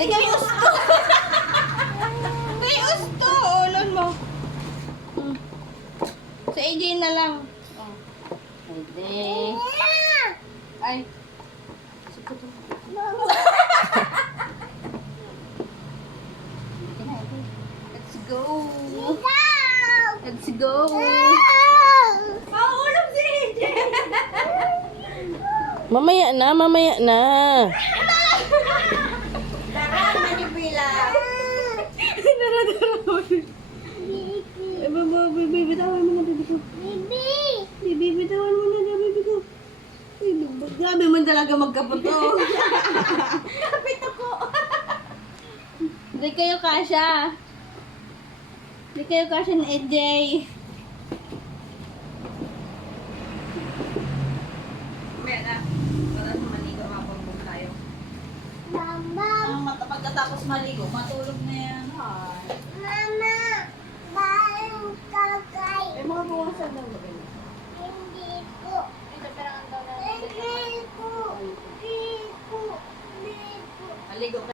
May usto! May usto! Ulon mo. Sa AJ na lang. Oh. Hindi. Ay. Let's go. Let's go. Paulog si AJ. Mamaya na, mamaya na. Darang manipila. Bibi, bitawan mo na, bibi ko. Bibi, bitawan mo na, bibi ko. Grabe man talaga magkaputo. Kapit ako. Hindi kayo kasya. Hindi kayo kasya ni AJ. Maya na. Para sa maligo, mapagpag tayo. Pagkatapos maligo, matulog na yan. Ay, mga bawasan lang.